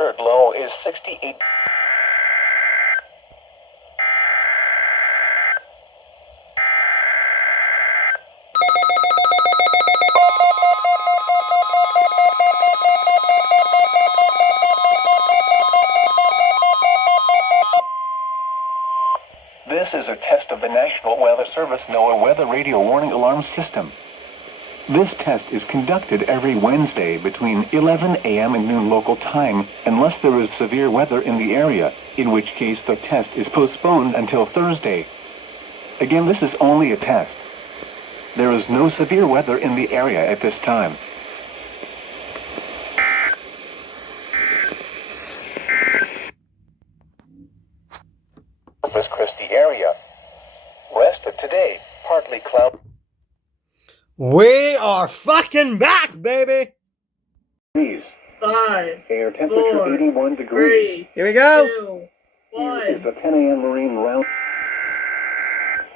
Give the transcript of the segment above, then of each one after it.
Record low is 68. This is a test of the National Weather Service NOAA Weather Radio Warning Alarm System. This test is conducted every Wednesday between 11 a.m. and noon local time, unless there is severe weather in the area, in which case the test is postponed until Thursday. Again, this is only a test. There is no severe weather in the area at this time. Corpus Christi area. Rest of today, partly cloudy. We are fucking back, baby! 5, Air temperature 4, 81 degrees. 3, Here we go! 2, Here is 1. the 10 a.m. marine round.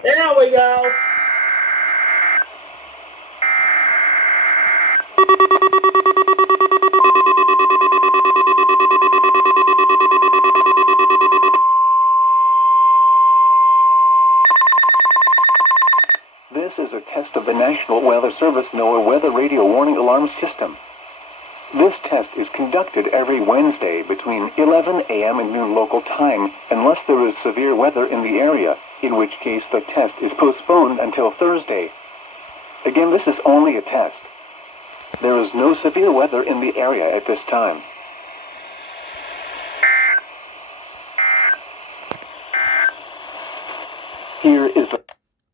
There we go! This is a test of the National Weather Service NOAA Weather Radio Warning Alarm System. This test is conducted every Wednesday between 11 a.m. and noon local time, unless there is severe weather in the area, in which case the test is postponed until Thursday. Again, this is only a test. There is no severe weather in the area at this time. Here is the...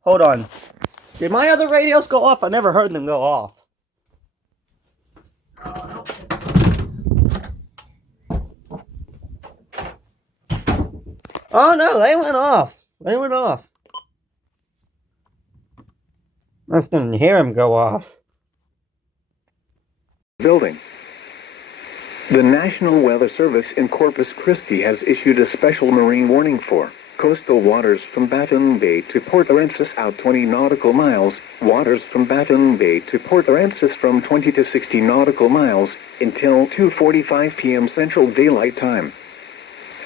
Hold on. Did my other radios go off? I never heard them go off. Oh no, they went off. They went off. I just didn't hear them go off. building. The National Weather Service in Corpus Christi has issued a special marine warning for coastal waters from Baton Bay to Port Aransas out 20 nautical miles, waters from Baton Bay to Port Aransas from 20 to 60 nautical miles, until 2:45 p.m. Central Daylight Time.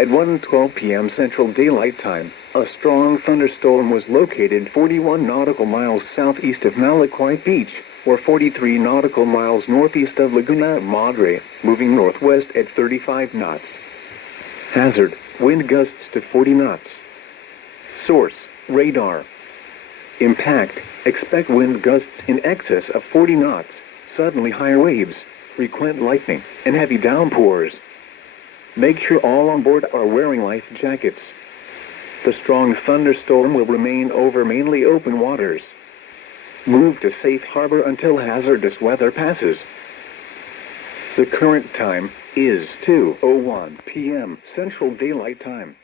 At 1:12 p.m. Central Daylight Time, a strong thunderstorm was located 41 nautical miles southeast of Malaquite Beach, or 43 nautical miles northeast of Laguna Madre, moving northwest at 35 knots. Hazard, wind gusts to 40 knots. Source, radar. Impact, expect wind gusts in excess of 40 knots, suddenly higher waves, frequent lightning, and heavy downpours. Make sure all on board are wearing life jackets. The strong thunderstorm will remain over mainly open waters. Move to safe harbor until hazardous weather passes. The current time is 2:01 p.m. Central Daylight Time.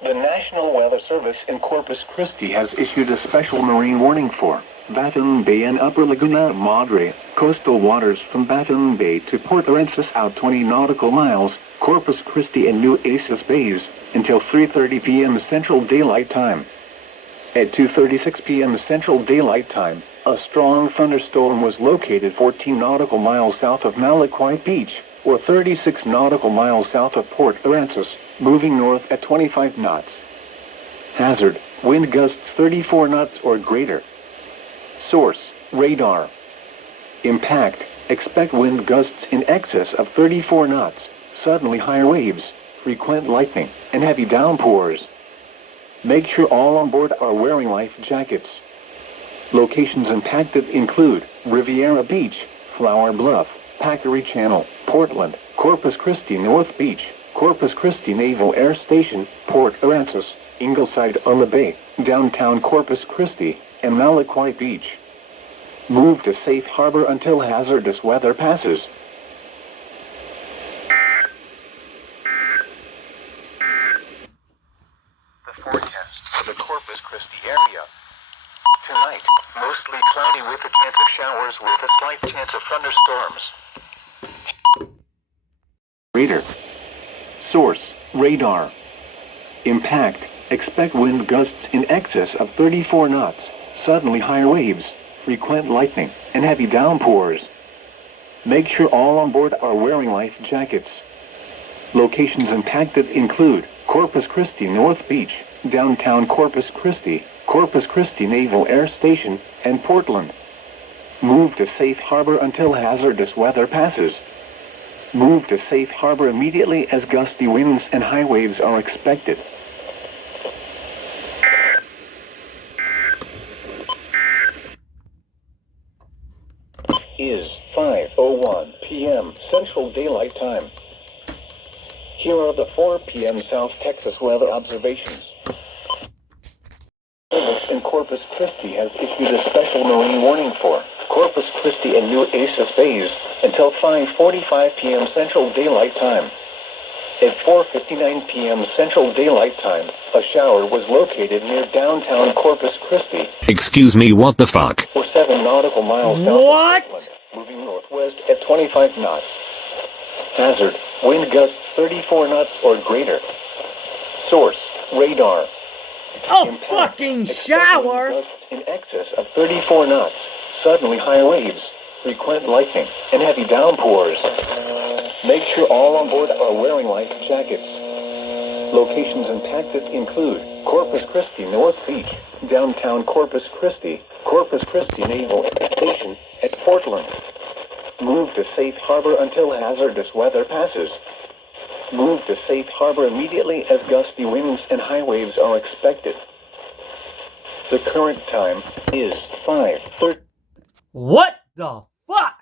The National Weather Service in Corpus Christi has issued a special marine warning for Baton Bay and Upper Laguna Madre, coastal waters from Baton Bay to Port Aransas out 20 nautical miles, Corpus Christi and New Aces Bays, until 3:30 p.m. Central Daylight Time. At 2:36 p.m. Central Daylight Time, a strong thunderstorm was located 14 nautical miles south of Malaquite Beach, or 36 nautical miles south of Port Aransas, moving north at 25 knots. Hazard, wind gusts 34 knots or greater. Source, radar. Impact, expect wind gusts in excess of 34 knots, suddenly higher waves, frequent lightning, and heavy downpours. Make sure all on board are wearing life jackets. Locations impacted include Riviera Beach, Flower Bluff, Packery Channel, Portland, Corpus Christi North Beach, Corpus Christi Naval Air Station, Port Aransas, Ingleside on the Bay, downtown Corpus Christi, and Malaquite Beach. Move to safe harbor until hazardous weather passes. The forecast for the Corpus Christi area. Tonight, mostly cloudy with a chance of showers with a slight chance of thunderstorms. Radar. Source, radar. Impact, expect wind gusts in excess of 34 knots, suddenly higher waves, frequent lightning, and heavy downpours. Make sure all on board are wearing life jackets. Locations impacted include Corpus Christi North Beach, downtown Corpus Christi, Corpus Christi Naval Air Station, and Portland. Move to safe harbor until hazardous weather passes. Move to safe harbor immediately as gusty winds and high waves are expected. Is 5:01 p.m. Central Daylight Time. Here are the 4 p.m. South Texas weather observations. Service in Corpus Christi has issued a special marine warning for Corpus Christi and New Aces Bays until 5:45 p.m. Central Daylight Time. At 4:59 p.m. Central Daylight Time, a shower was located near downtown Corpus Christi. Excuse me, what the fuck? For 7 nautical miles south of Portland, moving northwest at 25 knots. Hazard, wind gusts 34 knots or greater. Source, radar. A Impact, fucking expect shower! wind gusts in excess of 34 knots, suddenly high waves, frequent lightning, and heavy downpours. Make sure all on board are wearing life jackets. Locations impacted include Corpus Christi North Beach, downtown Corpus Christi, Corpus Christi Naval Air Station, and Portland. Move to safe harbor until hazardous weather passes. Move to safe harbor immediately as gusty winds and high waves are expected. The current time is 5:30. What the fuck?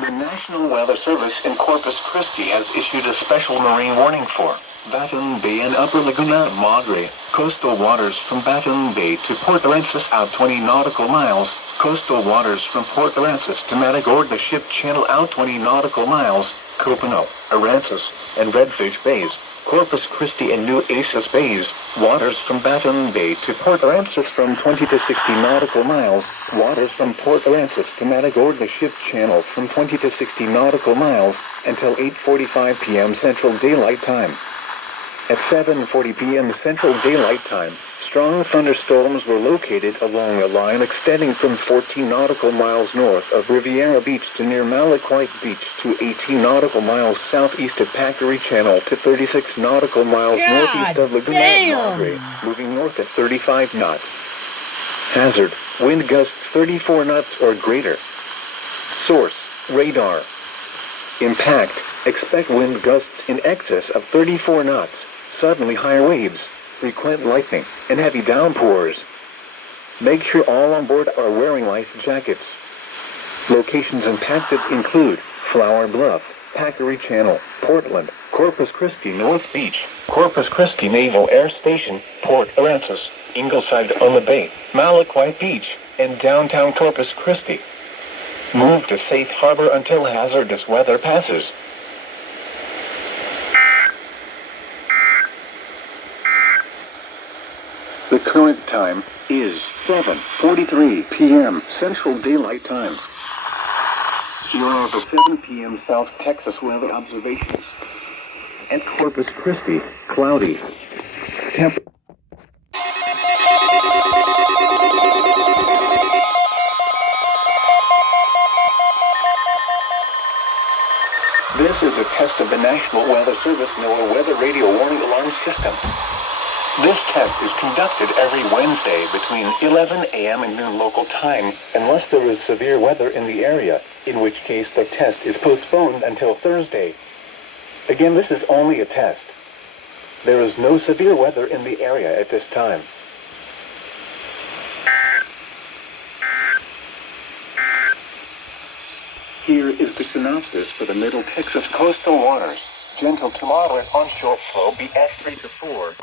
The National Weather Service in Corpus Christi has issued a special marine warning for Baton Bay and Upper Laguna Madre, coastal waters from Baton Bay to Port Aransas out 20 nautical miles, coastal waters from Port Aransas to Matagorda Ship Channel out 20 nautical miles, Copano, Aransas, and Redfish Bays, Corpus Christi and New Aces Bays, waters from Baton Bay to Port Aransas from 20 to 60 nautical miles, waters from Port Aransas to Matagorda Ship Channel from 20 to 60 nautical miles, until 8:45 p.m. Central Daylight Time. At 7:40 p.m. Central Daylight Time, strong thunderstorms were located along a line extending from 14 nautical miles north of Riviera Beach to near Malaquite Beach to 18 nautical miles southeast of Packery Channel to 36 nautical miles northeast of Laguna Madre, moving north at 35 knots. Hazard, wind gusts 34 knots or greater. Source, radar. Impact, expect wind gusts in excess of 34 knots, suddenly high waves, frequent lightning, and heavy downpours. Make sure all on board are wearing life jackets. Locations impacted include Flower Bluff, Packery Channel, Portland, Corpus Christi North Beach, Corpus Christi Naval Air Station, Port Aransas, Ingleside on the Bay, Malaquite Beach, and downtown Corpus Christi. Move to safe harbor until hazardous weather passes. The current time is 7:43 p.m. Central Daylight Time. Here are the 7 p.m. South Texas weather observations. At Corpus Christi, cloudy. This is a test of the National Weather Service NOAA Weather Radio Warning Alarm System. This test is conducted every Wednesday between 11 a.m. and noon local time, unless there is severe weather in the area, in which case the test is postponed until Thursday. Again, this is only a test. There is no severe weather in the area at this time. Here is the synopsis for the Middle Texas coastal waters. Gentle to moderate onshore flow BS 3 to 4.